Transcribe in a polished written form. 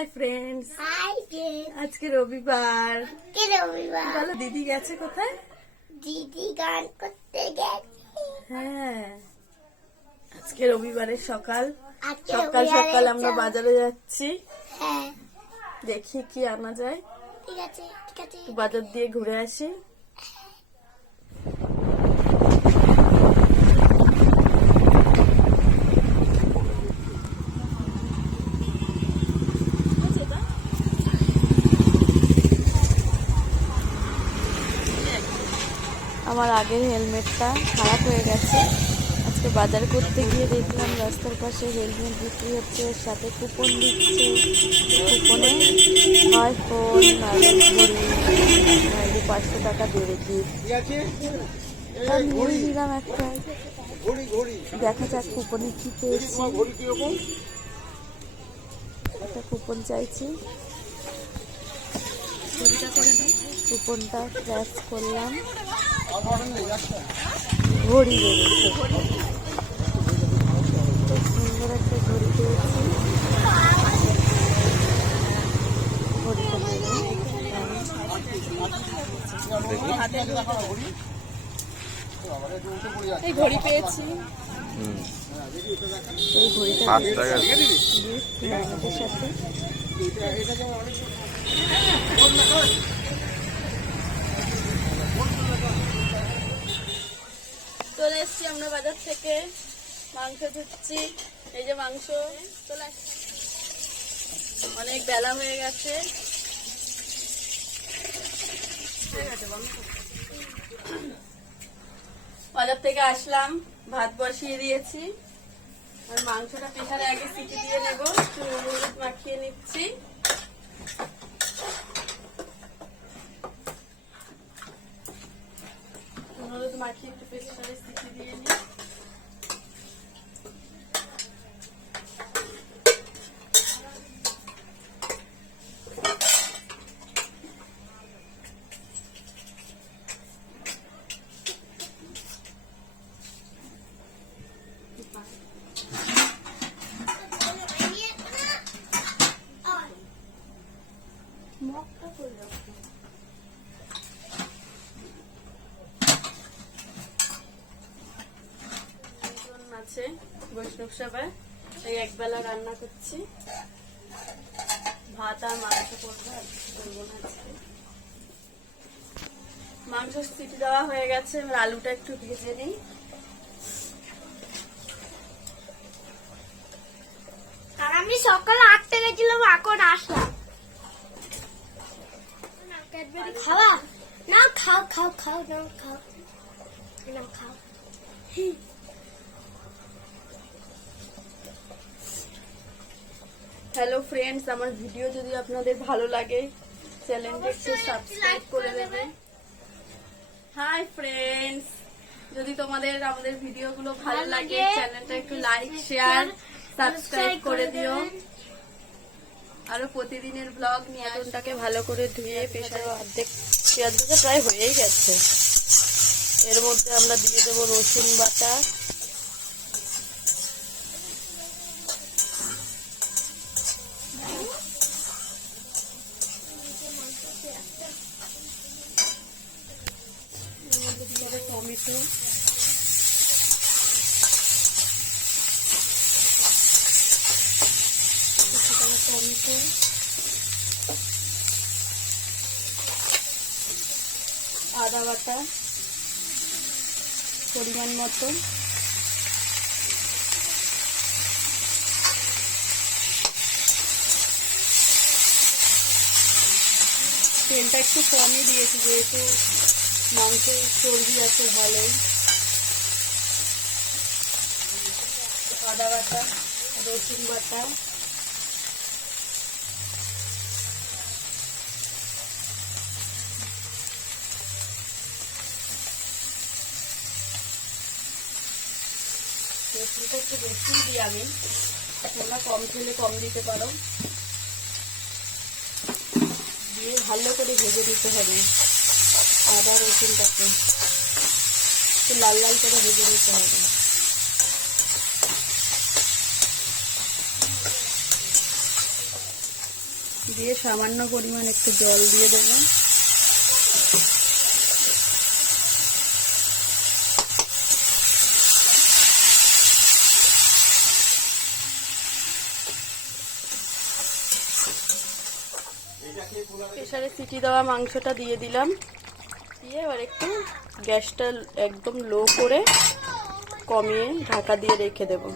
Hi friends, hi friend. আজকে রবিবার। রবিবার বলো দিদি গেছে কোথায়? দিদি গান করতে গেছে। হ্যাঁ, আজকে রবিবারের সকাল আজকে সকাল রবিবারের সকাল আমরা সকাল। বাজারে যাচ্ছি। হ্যাঁ দেখি কি আনা যায়, ঠিক আছে ঠিক আছে। একটু বাজার দিয়ে ঘুরে আসি। আমার আগের হেলমেটটা খারাপ হয়ে গেছে। আজকে বাজার করতে গিয়ে দেখলাম রাস্তার পাশে হেলমেট বিক্রি হচ্ছে, ওর সাথে কুপন দিচ্ছে। কুপনে হয় ফোন নাহলে ঘড়ি নাহলে 500 টাকা দেবে গিফট। নিয়ে নিলাম একটা, দেখা যাক কুপনে কি পেয়েছি। একটা কুপন চাইছি, কুপনটা ক্র্যাচ করলাম, ঘড়ি বেরিয়েছে। খুব সুন্দর একটা ঘড়ি পেয়েছি। ঘড়িটা নেবো। এই ঘড়ি পেয়েছি। এই ঘড়িটা হেলমেটের সাথে। চলে এসছি আমরা বাজার থেকে, মাংস ধুচ্ছি। এই যে মাংস চলে আসছে, অনেক বেলা হয়ে গেছে। বাজার থেকে আসলাম, ভাত বসিয়ে দিয়েছি আর মাংসটা প্রেসারে আগে সিটি দিয়ে নেবো। একটু হলুদ মাখিয়ে নিচ্ছি। হলুদ মাখিয়ে একটু প্রেসারে সিটি দিয়ে নিই। আছে বৈষ্ণব সবাই, এই একবেলা রান্না করছি, ভাত আর মাংস করবো, আর কিছু করবো না আজকে। মাংস সিটি দেওয়া হয়ে গেছে, এবার আলুটা একটু ভেজে নিই। আর আমি সকালে 8টা গেছিলাম, এখন আসলাম। খাওয়া না, খাও খাও খাও না, খাও না, খাও। হ্যালো ফ্রেন্ডস, আমার ভিডিও যদি আপনাদের ভালো লাগে চ্যানেলটা একটু সাবস্ক্রাইব করে দেবেন। হাই ফ্রেন্ডস, যদি তোমাদের আমাদের ভিডিওগুলো ভালো লাগে চ্যানেলটা একটু লাইক শেয়ার সাবস্ক্রাইব করে দিও। আরো প্রতিদিনের ব্লগ নিয়ে আলুটাকে ভালো করে ধুয়ে প্রেসারে অর্ধেক পেঁয়াজ ভাজা প্রায় হয়েই গেছে। এর মধ্যে আমরা দিয়ে দেবো রসুন বাটা, টমেটো, টমেটো, আদা বাটা পরিমাণ মতো, তেলটা একটু কমই দিয়েছি যেহেতু মাংসে চর্বি আছে ভালো। আদা বাটা, রসুন বাটা, রসুনটা একটু বেশি দিই আমি, তোমরা কম খেলে কম দিতে পারো। দিয়ে ভালো করে ভেজে দিতে হবে আদা রসুনটাকে, একটু লাল লাল করে ভেজে নিতে হবে। দিয়ে সামান্য পরিমাণ একটু জল দিয়ে দেবো। প্রেসারে সিটি দেওয়া মাংসটা দিয়ে দিলাম, দিয়ে এবার একটু গ্যাসটা একদম লো করে কমিয়ে ঢাকা দিয়ে রেখে দেবো।